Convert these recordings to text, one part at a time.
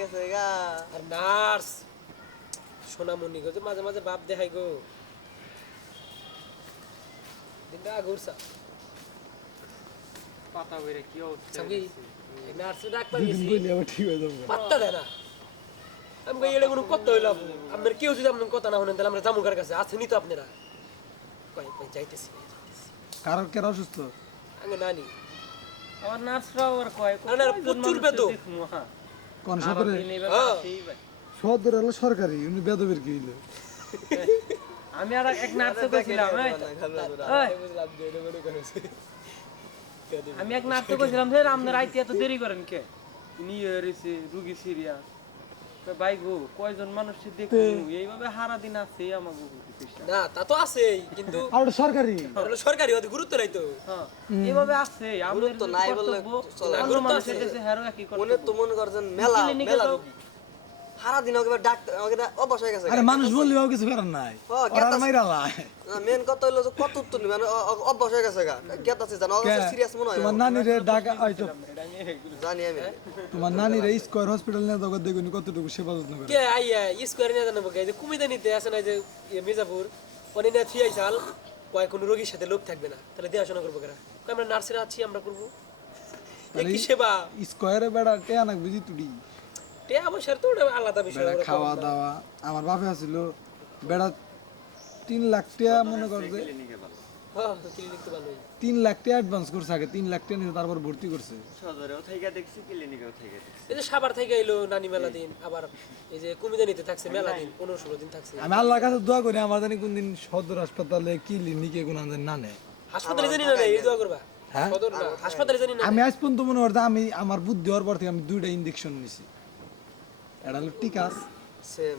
গেছে গা। আর নার্স সোনামণি গো যে মাঝে মাঝে বাপ দেখাই গো। দিনটা ঘুরছা। পাতা বইরে কি অবস্থা নার্স ডাক দুদিন পাইছি বললে আবার ঠিক হয়ে যাবে। পাত্তা দেয় না। আমি কই এটা কোনো কথা হইল? আপনার কেউ যদি আপনার কথা না শুনেন তাহলে আমরা জামুকার কাছে আসেনি তো আপনারা। কয় কয় যাইতেছি কারও কেরা অসুস্থ? আগে নানি। আমার নার্সরাও আর কয় প্রচুর বেদম। কোন সদরে হ্যাঁ। সদর হলো সরকারি উনি বেদবের কি হইল? আমি আর এক নার্সে করেছিলাম আমি এক নার্সে কইছিলাম যে আপনার আইতে এত দেরি করেন কে? নিয়ে রয়েছে রুগী সিরিয়া ভাই গো কয়জন মানুষ দেখুন? এইভাবে হারা দিন আছে আমাকে না তা তো আছেই কিন্তু আর সরকারি। সরকারি গুরুত্ব নাই তো। হ্যাঁ এইভাবে আছে গুরুত্ব নাই বললে চলে। গুরুত্ব মানুষের আছে। কাছে হেরো একই মনে তো মনে করছেন মেলা মেলা সারা দিন ওকে ডাক্তার ওকে হয়ে গেছে। আরে মানুষ বললেও কিছু করার নাই। ও, ওরা মাইরা লাই। মেন কথা হলো যে কত উত্তর নিবে? মানে অভ্যাস হয়ে গেছে গা। গেত আছে জানো? সিরিয়াস মনে হয় তোমার নানিরে ঢাকা আইতো জানি আমি। তোমার নানিরে স্কয়ার হসপিটাল নিয়ে দেখুন কতটুকু সেবা যত্ন করে। কে? আইয়া স্কোয়ার নিয়ে জানাব কে? যে কুমিদা নিতে আসে না যে ইয়ে মির্জাপুর ওনে নিয়ে থ্রি আইসাল কয় কোনো রোগীর সাথে লোক থাকবে না। তাহলে দেখাশোনা করব কেনা আমরা নার্সেরা আছি আমরা করব। কি সেবা। স্কয়ারে বেড়া টেয়া নাক বুঝি তুড়ি টে অবশ্যই তো ওটা আলাদা বিষয় বেড়া খাওয়া দাওয়া আমার বাপে আছিল বেড়া তিন লাখ টাকা মনে কর যে হ্যাঁ ভালোই তিন লাখ টাকা অ্যাডভান্স করছে আগে তিন লাখ টাকা নিয়ে তারপর ভর্তি করছে। সদরেও থেকে দেখছি ক্লিনিকেও থেকে দেখছি। এই যে সাবার থেকে এলো নানি মেলা দিন আবার এই যে কুমিদা নিতে থাকছে মেলা দিন পনেরো ষোলো দিন থাকছে। আমি আল্লাহর কাছে দোয়া করি আমার জানি কোনদিন সদর হাসপাতালে ক্লিনিকে কোনো না নেয়। হাসপাতালে জানি না এই দোয়া করবা? হ্যাঁ? সদর হাসপাতালে জানি না আমি আজ পর্যন্ত মনে করতে আমি আমার বুদ্ধি হওয়ার পর থেকে আমি দুইটা ইঞ্জেকশন নিছি। এটা হলো সেম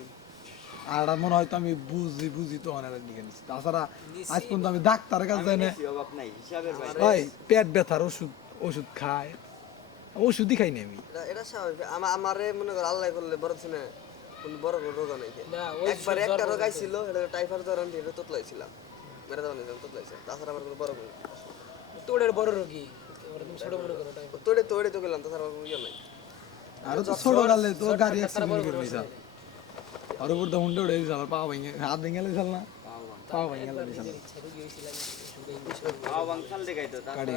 আর এটা মনে হয়তো আমি বুঝি বুঝি তো অনেক নিয়ে নিছি। তাছাড়া আজ পর্যন্ত আমি ডাক্তারের কাছে যাই না অভাব নাই হিসাবের ভাই পেট ব্যথার ওষুধ ওষুধ খায়। ওষুধই খাই না আমি। এটা স্বাভাবিক। আমা- আমারে মনে কর আল্লাহ করলে বড় ছিল কোন বড় কোনো রোগ নাই একবার একটা রোগ আইছিল এটা টাইফয়েড জ্বর আনতে এটা তোতলাইছিলাম মেরে দেওয়া নিয়েছিলাম তোতলাইছিলাম তাছাড়া আমার কোনো বড় কোনো তোড়ের বড় রোগী। ওরা তুমি ছোট মনে করো ওটাই। তোড়ে তোড়ে তো গেলাম তাছাড়া আমার কোনো ইয়ে নাই। আর তো ছোট গালে তো গাড়ি অ্যাক্সিডেন্ট করে দিয়েছে আর উপর তো হুন্ডে উঠে দিয়েছে আমার পা ভেঙে হাত ভেঙে গেলে না পা ভেঙে গেলে নিজের ইচ্ছা রোগী হয়েছিলাম আহ্বান খাল দেখাইতো গাড়ি